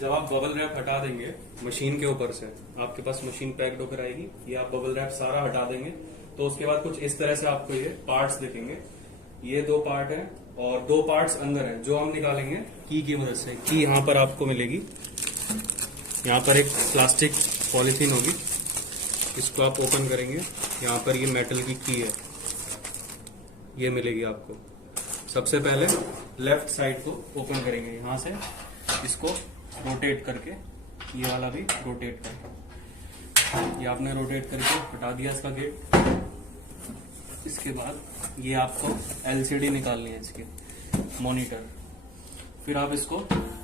जब आप bubble wrap हटा देंगे मशीन के ऊपर से, आपके पास मशीन पैक्ड होकर आएगी, ये आप बबल रैप सारा हटा देंगे तो उसके बाद कुछ इस तरह से आपको ये पार्ट्स दिखेंगे। ये 2 पार्ट है और 2 पार्ट्स अंदर है जो हम निकालेंगे की मदद से। की यहाँ पर आपको मिलेगी, यहाँ पर एक प्लास्टिक पॉलीथीन होगी, इसको आप ओपन करेंगे, यहाँ पर ये मेटल की की है, ये मिलेगी आपको। सबसे पहले लेफ्ट साइड को ओपन करेंगे, यहाँ से इसको रोटेट करके, ये वाला भी रोटेट करके, ये आपने रोटेट करके हटा दिया इसका गेट। इसके बाद ये आपको एलसीडी निकालनी है इसकी, मॉनिटर। फिर आप इसको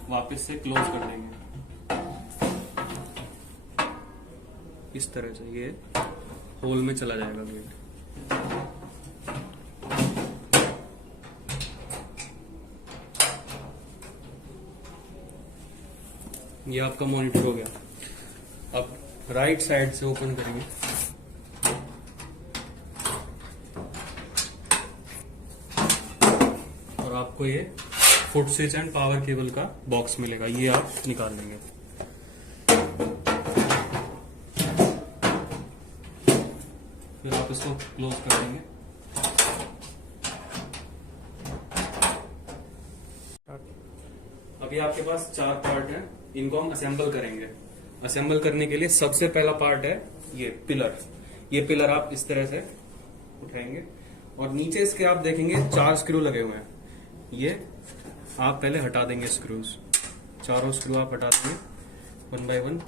वापस से क्लोज कर देंगे इस तरह से, ये होल में चला जाएगा गेट। ये आपका मॉनिटर हो गया। अब राइट साइड से ओपन करेंगे, और आपको ये foot switch and power cable का बॉक्स मिलेगा, ये आप निकाल लेंगे। फिर आप इसको क्लोज कर देंगे। अभी आपके पास 4 पार्ट हैं, इनको हम असेंबल करेंगे। असेंबल करने के लिए सबसे पहला पार्ट है ये पिलर। ये पिलर आप इस तरह से उठाएंगे और नीचे इसके आप देखेंगे 4 स्क्रू लगे हुए हैं। ये आप पहले हटा देंगे स्क्रूज, चारों स्क्रू आप हटा देंगे 1 बाय 1।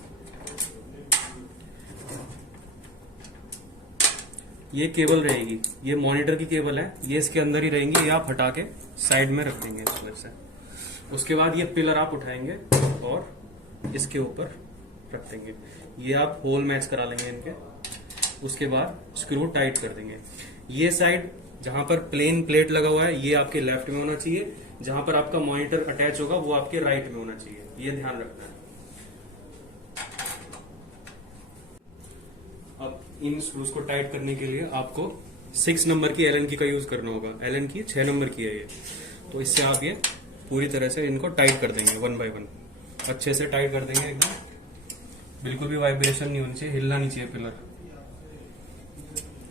ये केबल रहेगी, ये मॉनिटर की केबल है, ये इसके अंदर ही रहेंगी, ये आप हटा के साइड में रख देंगे इस तरह से। उसके बाद ये पिलर आप उठाएंगे और इसके ऊपर रख देंगे, ये आप होल मैच करा लेंगे इनके। उसके बाद स्क्रू टाइट कर देंगे। ये साइड जहां पर प्लेन प्लेट लगा हुआ है ये आपके लेफ्ट में होना चाहिए, जहां पर आपका मॉनिटर अटैच होगा वो आपके राइट में होना चाहिए, ये ध्यान रखना है। अब इन स्क्रूज को टाइट करने के लिए आपको 6 नंबर की एलन की का यूज करना होगा। एलन की 6 नंबर की है ये, तो इससे आप ये पूरी तरह से इनको टाइट कर देंगे 1 बाय 1। अच्छे से टाइट कर देंगे एकदम, बिल्कुल भी वाइब्रेशन नहीं होनी चाहिए, हिलना नहीं चाहिए पिलर।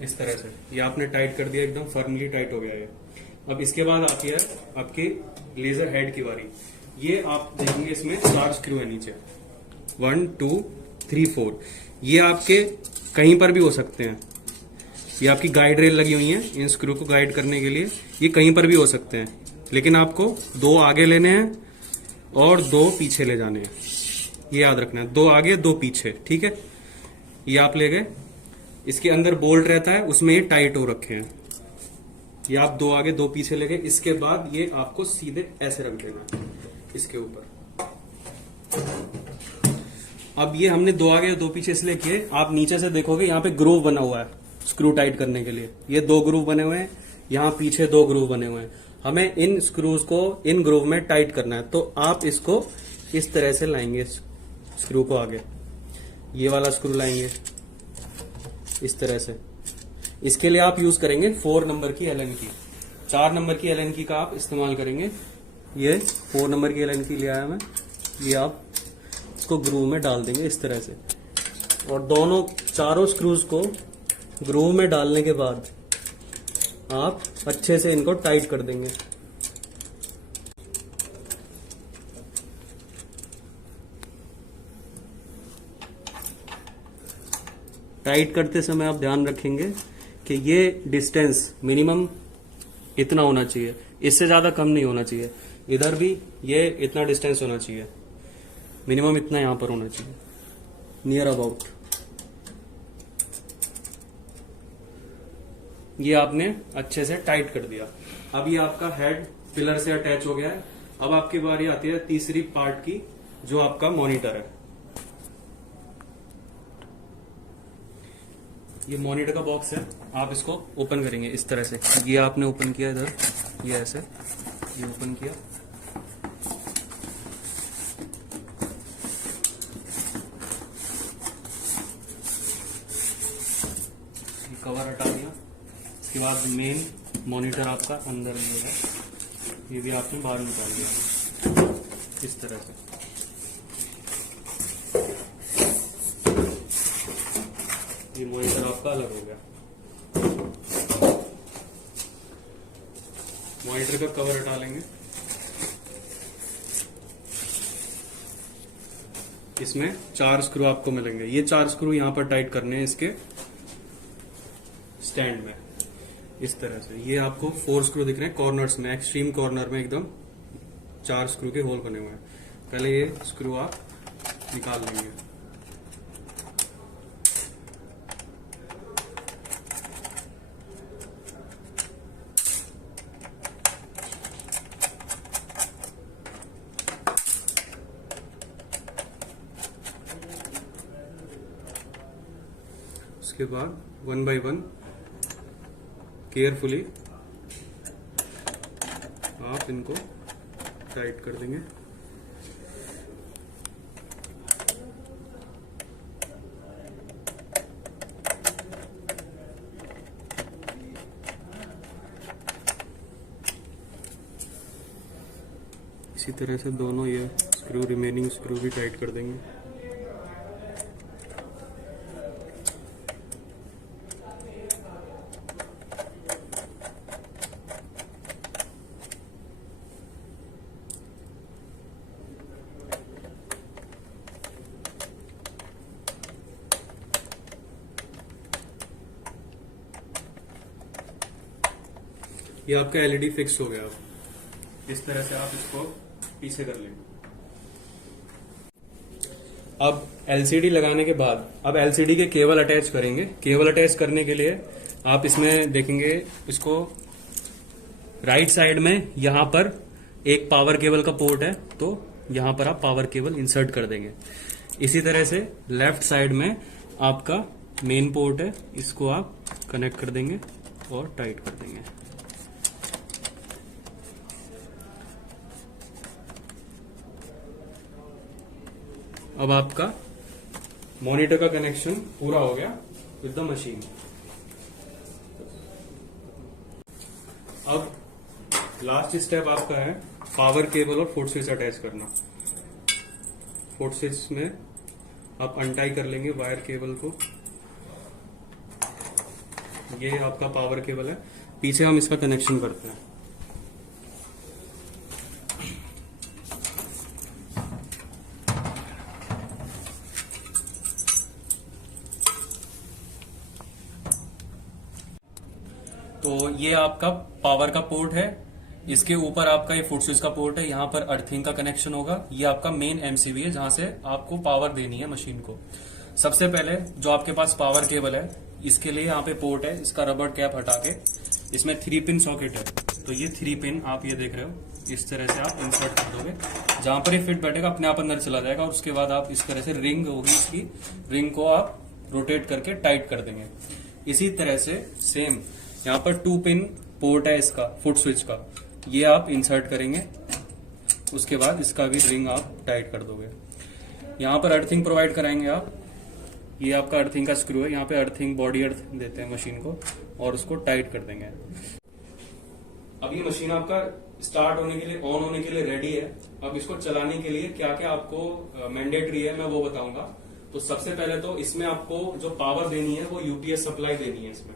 इस तरह से ये आपने टाइट कर दिया, एकदम फर्मली टाइट हो गया है। अब इसके बाद आती है आपकी लेजर हेड की बारी। ये आप देखेंगे इसमें 4 स्क्रू है नीचे, 1 2 3 4। ये आपके कहीं पर भी हो सकते हैं, ये आपकी गाइड रेल लगी हुई है इन स्क्रू को गाइड करने के लिए, ये कहीं पर भी हो सकते हैं, लेकिन आपको 2 आगे लेने हैं और 2 पीछे ले जाने हैं, ये याद रखना है। 2 आगे 2 पीछे, ठीक है। ये आप ले गए, इसके अंदर बोल्ट रहता है, उसमें ये टाइट हो रखे हैं। ये आप 2 आगे 2 पीछे ले गए। इसके बाद ये आपको सीधे ऐसे रख देना इसके ऊपर। अब ये हमने 2 आगे 2 पीछे इसलिए किए, आप नीचे से देखोगे यहाँ पे ग्रूव बना हुआ है स्क्रू टाइट करने के लिए। ये 2 ग्रूव बने हुए हैं, यहाँ पीछे 2 ग्रूव बने हुए हैं। हमें इन स्क्रूज को इन ग्रूव में टाइट करना है, तो आप इसको इस तरह से लाएंगे स्क्रू को आगे, ये वाला स्क्रू लाएंगे इस तरह से। इसके लिए आप यूज करेंगे 4 नंबर की एलन की। 4 नंबर की एलन की का आप इस्तेमाल करेंगे। ये 4 नंबर की एलन की ले आया मैं, ये आप इसको ग्रूव में डाल देंगे इस तरह से, और दोनों चारों स्क्रूज को ग्रूव में डालने के बाद आप अच्छे से इनको टाइट कर देंगे। टाइट करते समय आप ध्यान रखेंगे कि ये डिस्टेंस मिनिमम इतना होना चाहिए, इससे ज्यादा कम नहीं होना चाहिए। इधर भी ये इतना डिस्टेंस होना चाहिए, मिनिमम इतना यहां पर होना चाहिए, नियर अबाउट। ये आपने अच्छे से टाइट कर दिया। अब ये आपका हेड पिलर से अटैच हो गया है। अब आपकी बारी आती है तीसरी पार्ट की, जो आपका मॉनिटर है। ये मॉनिटर का बॉक्स है, आप इसको ओपन करेंगे इस तरह से। ये आपने ओपन किया इधर, ये ऐसे, ये ओपन किया, ये कवर हटा दिया। इसके बाद मेन मॉनिटर आपका अंदर में है, ये भी आपने बाहर निकाल दिया इस तरह से। ये मॉनिटर आपका अलग हो गया। मॉनिटर का कवर हटा लेंगे। इसमें 4 स्क्रू आपको मिलेंगे। ये 4 स्क्रू यहां पर टाइट करने हैं इसके स्टैंड में, इस तरह से। ये आपको 4 स्क्रू दिख रहे हैं कॉर्नर्स में, एक्सट्रीम कॉर्नर में एकदम 4 स्क्रू के होल बने हुए हैं। पहले ये स्क्रू आप निकाल लेंगे। उसके बाद 1 बाय 1 केयरफुली आप इनको टाइट कर देंगे। इसी तरह से दोनों ये स्क्रू, रिमेनिंग स्क्रू भी टाइट कर देंगे। ये आपका एलईडी फिक्स हो गया। अब इस तरह से आप इसको पीछे कर लेंगे। अब एलसीडी लगाने के बाद अब एलसीडी के केबल अटैच करेंगे। केबल अटैच करने के लिए आप इसमें देखेंगे, इसको राइट साइड में यहां पर एक पावर केबल का पोर्ट है, तो यहां पर आप पावर केबल इंसर्ट कर देंगे। इसी तरह से लेफ्ट साइड में आपका मेन पोर्ट है, इसको आप कनेक्ट कर देंगे और टाइट कर देंगे। अब आपका मॉनिटर का कनेक्शन पूरा हो गया विद द मशीन। अब लास्ट स्टेप आपका है पावर केबल और फुट स्विच अटैच करना। फुट स्विच में आप अनटाई कर लेंगे वायर केबल को। ये आपका पावर केबल है, पीछे हम इसका कनेक्शन करते हैं। तो ये आपका पावर का पोर्ट है, इसके ऊपर आपका ये फुट स्विच का पोर्ट है, यहाँ पर अर्थिंग का कनेक्शन होगा। ये आपका मेन एमसीबी है जहां से आपको पावर देनी है मशीन को। सबसे पहले जो आपके पास पावर केबल है, इसके लिए यहाँ पे पोर्ट है, इसका रबर कैप हटा के इसमें 3 पिन सॉकेट है। तो ये 3 पिन आप ये देख रहे हो, इस तरह से आप इंसर्ट कर दोगे। जहां पर ये फिट बैठेगा अपने आप अंदर चला जाएगा। और उसके बाद आप इस तरह से रिंग होगी, इसकी रिंग को आप रोटेट करके टाइट कर देंगे। इसी तरह से सेम यहाँ पर 2 पिन पोर्ट है इसका फुट स्विच का, ये आप इंसर्ट करेंगे। उसके बाद इसका भी रिंग आप टाइट कर दोगे। यहाँ पर अर्थिंग प्रोवाइड कराएंगे आप। ये आपका अर्थिंग का स्क्रू है, यहाँ पे अर्थिंग बॉडी अर्थ देते हैं मशीन को और उसको टाइट कर देंगे। अब ये मशीन आपका स्टार्ट होने के लिए, ऑन होने के लिए रेडी है। अब इसको चलाने के लिए क्या क्या आपको मैंडेटरी है मैं वो बताऊंगा। तो सबसे पहले तो इसमें आपको जो पावर देनी है वो यूपीएस सप्लाई देनी है इसमें,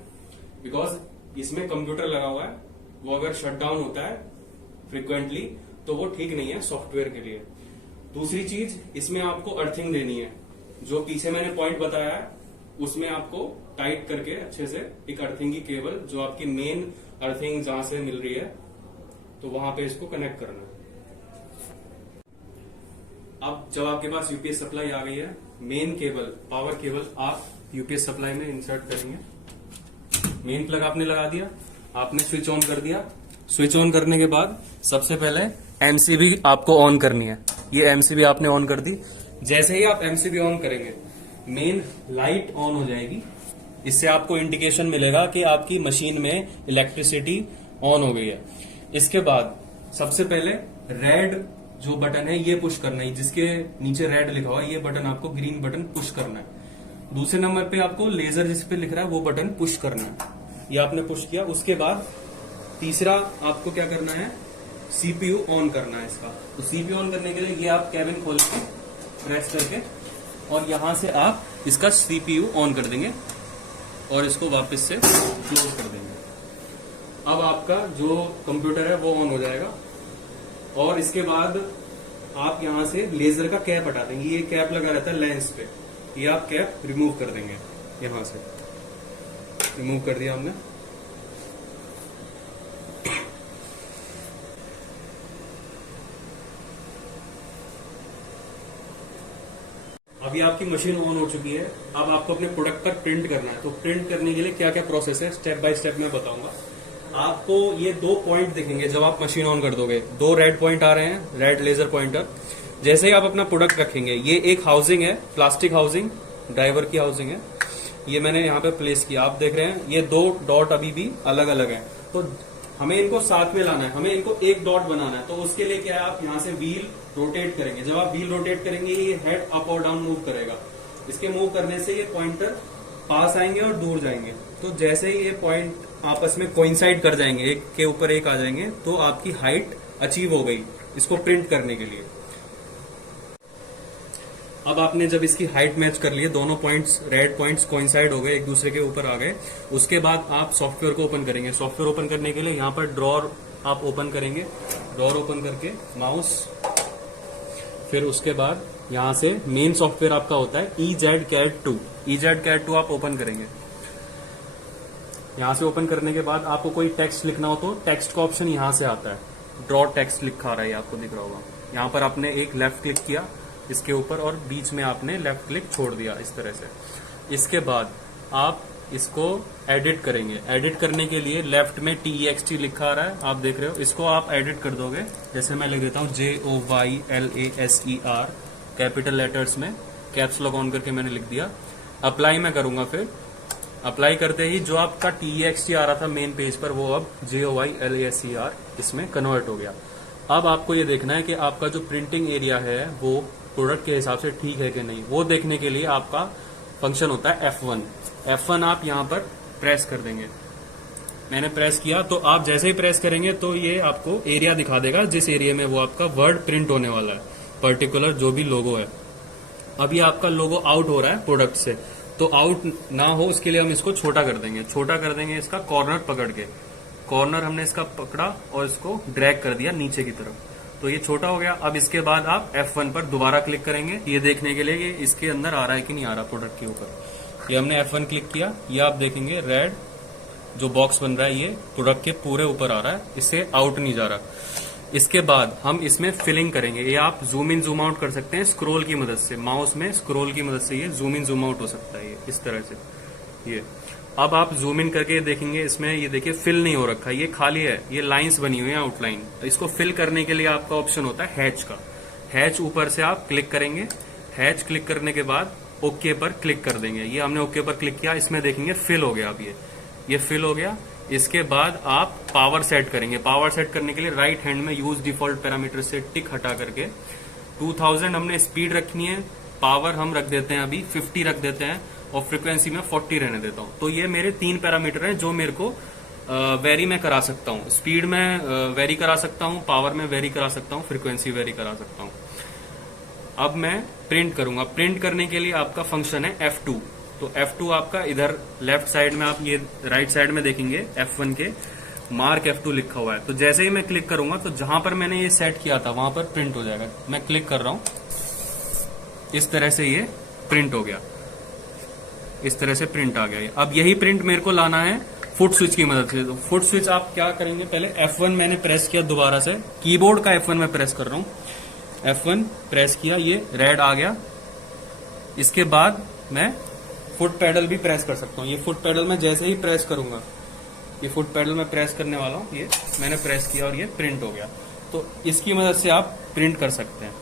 बिकॉज इसमें कंप्यूटर लगा हुआ है। वो अगर शट डाउन होता है फ्रिक्वेंटली तो वो ठीक नहीं है सॉफ्टवेयर के लिए। दूसरी चीज, इसमें आपको अर्थिंग देनी है। जो पीछे मैंने पॉइंट बताया है उसमें आपको टाइट करके अच्छे से एक अर्थिंग की केबल, जो आपकी मेन अर्थिंग जहां से मिल रही है, तो वहां पे इसको कनेक्ट करना है। अब जब आपके पास यूपीएस सप्लाई आ गई है, मेन केबल, पावर केबल आप यूपीएस सप्लाई में इंसर्ट करेंगे। मेन प्लग आपने लगा दिया, आपने स्विच ऑन कर दिया। स्विच ऑन करने के बाद सबसे पहले एमसीबी आपको ऑन करनी है। ये एमसीबी आपने ऑन कर दी। जैसे ही आप एमसीबी ऑन करेंगे, मेन लाइट ऑन हो जाएगी। इससे आपको इंडिकेशन मिलेगा कि आपकी मशीन में इलेक्ट्रिसिटी ऑन हो गई है। इसके बाद सबसे पहले रेड जो बटन है ये पुश करना है, जिसके नीचे रेड लिखा हुआ है ये बटन आपको ग्रीन बटन पुश करना है। दूसरे नंबर पे आपको लेजर जिस पे लिख रहा है वो बटन पुश करना है, ये आपने पुश किया। उसके बाद तीसरा आपको क्या करना है, सीपीयू ऑन करना है इसका। तो सीपीयू ऑन करने के लिए ये आप कैबिन खोल के प्रेस करके और यहां से आप इसका सीपीयू ऑन कर देंगे। और इसको वापस से क्लोज कर देंगे। अब आपका जो कंप्यूटर है वो ऑन हो जाएगा। और इसके बाद आप यहां से लेजर का कैप हटा देंगे। ये कैप लगा रहता है लेंस पे, ये आप कैप रिमूव कर देंगे। यहां से रिमूव कर दिया हमने। अभी आपकी मशीन ऑन हो चुकी है। अब आपको अपने प्रोडक्ट पर प्रिंट करना है। तो प्रिंट करने के लिए क्या क्या प्रोसेस है, स्टेप बाय स्टेप मैं बताऊंगा। आपको ये 2 पॉइंट दिखेंगे जब आप मशीन ऑन कर दोगे। 2 रेड पॉइंट आ रहे हैं, रेड लेजर पॉइंटर। जैसे ही आप अपना प्रोडक्ट रखेंगे, ये एक हाउसिंग है, प्लास्टिक हाउसिंग, ड्राइवर की हाउसिंग है। ये मैंने यहाँ पे प्लेस किया, आप देख रहे हैं। ये 2 डॉट अभी भी अलग अलग है, तो हमें इनको साथ में लाना है। हमें इनको एक डॉट बनाना है। तो उसके लिए क्या है, आप यहाँ से व्हील रोटेट करेंगे। जब आप व्हील रोटेट करेंगे, ये हेड अप और डाउन मूव करेगा। इसके मूव करने से ये पॉइंटर पास आएंगे और दूर जाएंगे। तो जैसे ही ये पॉइंट आपस में कोइंसाइड कर जाएंगे, एक के ऊपर एक आ जाएंगे, तो आपकी हाइट अचीव हो गई इसको प्रिंट करने के लिए। अब आपने जब इसकी हाइट मैच कर ली, दोनों पॉइंट्स, रेड पॉइंट्स कोइंसाइड हो गए, एक दूसरे के ऊपर आ गए। उसके बाद आप सॉफ्टवेयर को ओपन करेंगे। सॉफ्टवेयर ओपन करने के लिए यहाँ पर ड्रॉर आप ओपन करेंगे। ड्रॉर ओपन करके माउस, फिर उसके बाद यहाँ से मेन सॉफ्टवेयर आपका होता है EZCAD2। EZCAD2 आप ओपन करेंगे। यहाँ से ओपन करने के बाद आपको कोई टेक्स्ट लिखना हो तो टेक्स्ट का ऑप्शन यहाँ से आता है। ड्रॉ टेक्स्ट लिखा आ रहा है, आपको दिख रहा होगा। यहाँ पर आपने एक लेफ्ट क्लिक किया इसके ऊपर और बीच में आपने लेफ्ट क्लिक छोड़ दिया इस तरह से। इसके बाद आप इसको एडिट करेंगे। एडिट करने के लिए लेफ्ट में TEXT लिखा आ रहा है, आप देख रहे हो। इसको आप एडिट कर दोगे। जैसे मैं लिख देता हूँ JOYLASER कैपिटल लेटर्स में, कैप्स लॉक ऑन करके मैंने लिख दिया। अप्लाई मैं करूंगा। फिर अप्लाई करते ही जो आपका TEXT आ रहा था मेन पेज पर, वो अब JOYLASER इसमें कन्वर्ट हो गया। अब आपको ये देखना है कि आपका जो प्रिंटिंग एरिया है वो प्रोडक्ट के हिसाब से ठीक है कि नहीं। वो देखने के लिए आपका फंक्शन होता है F1। F1 आप यहाँ पर प्रेस कर देंगे। मैंने प्रेस किया, तो आप जैसे ही प्रेस करेंगे तो ये आपको एरिया दिखा देगा जिस एरिया में वो आपका वर्ड प्रिंट होने वाला है, पर्टिकुलर जो भी लोगो है। अभी आपका लोगो आउट हो रहा है प्रोडक्ट से, तो आउट ना हो उसके लिए हम इसको छोटा कर देंगे। छोटा कर देंगे इसका कॉर्नर पकड़ के। कॉर्नर हमने इसका पकड़ा और इसको ड्रैग कर दिया नीचे की तरफ, तो ये छोटा हो गया। अब इसके बाद आप F1 पर दोबारा क्लिक करेंगे, ये देखने के लिए कि इसके अंदर आ रहा है कि नहीं आ रहा प्रोडक्ट के ऊपर। ये हमने F1 क्लिक किया, ये आप देखेंगे रेड जो बॉक्स बन रहा है ये प्रोडक्ट के पूरे ऊपर आ रहा है, इससे आउट नहीं जा रहा। इसके बाद हम इसमें फिलिंग करेंगे। ये आप जूम इन जूम आउट कर सकते हैं स्क्रॉल की मदद से। माउस में स्क्रॉल की मदद से ये जूम इन जूम आउट हो सकता है, ये इस तरह से। ये अब आप जूम इन करके देखेंगे, इसमें ये देखिए फिल नहीं हो रखा, ये खाली है, ये लाइंस बनी हुई है आउटलाइन। इसको फिल करने के लिए आपका ऑप्शन होता है हैच का। हैच ऊपर से आप क्लिक करेंगे। हैच क्लिक करने के बाद ओके पर क्लिक कर देंगे। ये हमने ओके पर क्लिक किया, इसमें देखेंगे फिल हो गया। अब ये फिल हो गया। इसके बाद आप पावर सेट करेंगे। पावर सेट करने के लिए राइट हैंड में यूज डिफॉल्ट पैरामीटर से टिक हटा करके 2000 हमने स्पीड रखनी है। पावर हम रख देते हैं अभी 50 रख देते हैं और फ्रीक्वेंसी में 40 रहने देता हूं। तो ये मेरे 3 पैरामीटर हैं जो मेरे को वेरी में करा सकता हूं। स्पीड में वेरी करा सकता हूं, पावर में वेरी करा सकता हूं, फ्रीक्वेंसी वेरी करा सकता हूं। अब मैं प्रिंट करूंगा। प्रिंट करने के लिए आपका फंक्शन है F2। तो F2 आपका इधर लेफ्ट साइड में, आप ये राइट साइड में देखेंगे F1 के मार्क F2 लिखा हुआ है। तो जैसे ही मैं क्लिक करूंगा तो जहां पर मैंने ये सेट किया था वहां पर प्रिंट हो जाएगा। मैं क्लिक कर रहा हूं, इस तरह से ये प्रिंट हो गया। इस तरह से प्रिंट आ गया। अब यही प्रिंट मेरे को लाना है फुट स्विच की मदद से। तो फुट स्विच आप क्या करेंगे, पहले F1 मैंने प्रेस किया, दोबारा से कीबोर्ड का F1 में प्रेस कर रहा हूं। F1 प्रेस किया, ये रेड आ गया। इसके बाद मैं फुट पैडल भी प्रेस कर सकता हूँ। ये फुट पैडल में जैसे ही प्रेस करूंगा, ये फुट पैडल में प्रेस करने वाला हूँ, ये मैंने प्रेस किया और ये प्रिंट हो गया। तो इसकी मदद से आप प्रिंट कर सकते हैं।